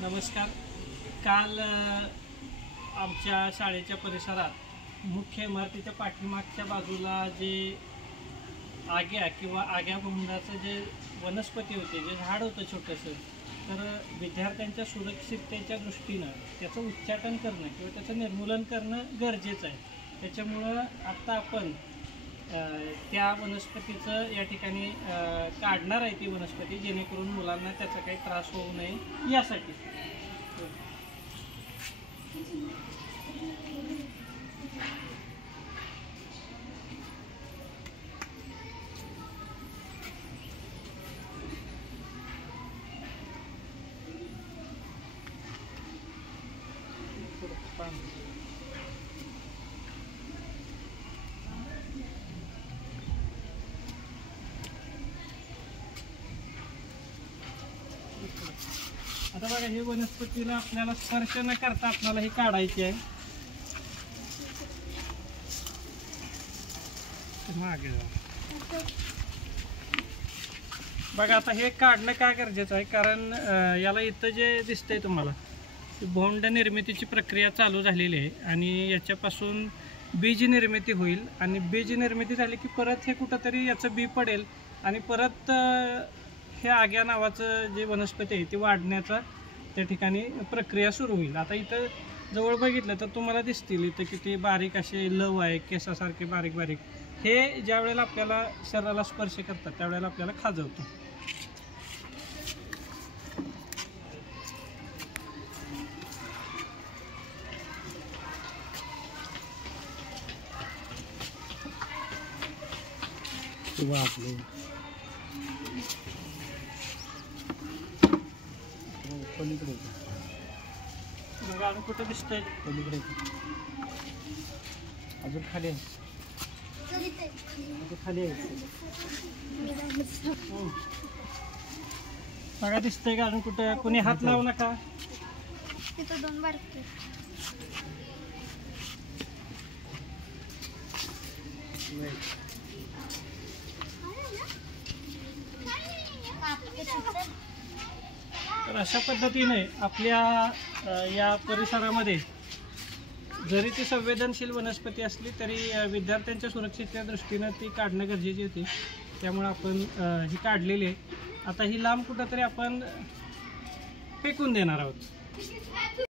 नमस्कार. काल आमच्या शाळेच्या परिसरात मुख्य इमारतीच्या पाठीमागच्या बाजूला जे आग्याबुंदाचं जे वनस्पती होते, जे झाड होतं छोटंसं, तर विद्यार्थ्यांच्या सुरक्षिततेच्या दृष्टीनं त्याचं उच्चाटन करणं किंवा त्याचं निर्मूलन करणं गरजेचं आहे. त्याच्यामुळं आत्ता आपण त्या वनस्पतीचं या ठिकाणी काढणार आहे, ती वनस्पती, जेणेकरून मुलांना त्याचा काही त्रास होऊ नये यासाठी. आता बघा, हे वनस्पतीला आपल्याला स्पर्श न करता आपल्याला हे काढायचे आहे. मागे बघा, आता हे काढणं का गरजेचं आहे, कारण याला इथं जे दिसतंय तुम्हाला, बोंड निर्मितीची प्रक्रिया चालू झालेली आहे आणि याच्यापासून बीज निर्मिती होईल आणि बीज निर्मिती झाली की परत हे कुठंतरी याचं बी पडेल आणि परत हे आग्या नावाचं जे वनस्पती आहे ती वाढण्याचा त्या ठिकाणी प्रक्रिया सुरू होईल. आता इथं जवळ बघितलं तर तुम्हाला दिसतील इथं किती बारीक असे लव आहे, केसासारखे बारीक बारीक. हे ज्या वेळेला आपल्याला शरीराला स्पर्श करतात त्यावेळेला आपल्याला खाजवतं. पलीकडे बघा, अजून कुठं दिसतंय? पलीकडे अजून खाली आहे, खाली आहे. बघा, दिसतंय का अजून कुठं? कोणी हात लावू नका. तिथं दोन बारके तर अशा पद्धतीने आपल्या या परिसरामध्ये जरी ती संवेदनशील वनस्पती असली तरी विद्यार्थ्यांच्या सुरक्षेच्या दृष्टीनं ती काढणं गरजेची होती. त्यामुळे आपण ही काढलेली आहे. आता ही लांब कुठंतरी आपण फेकून देणार आहोत.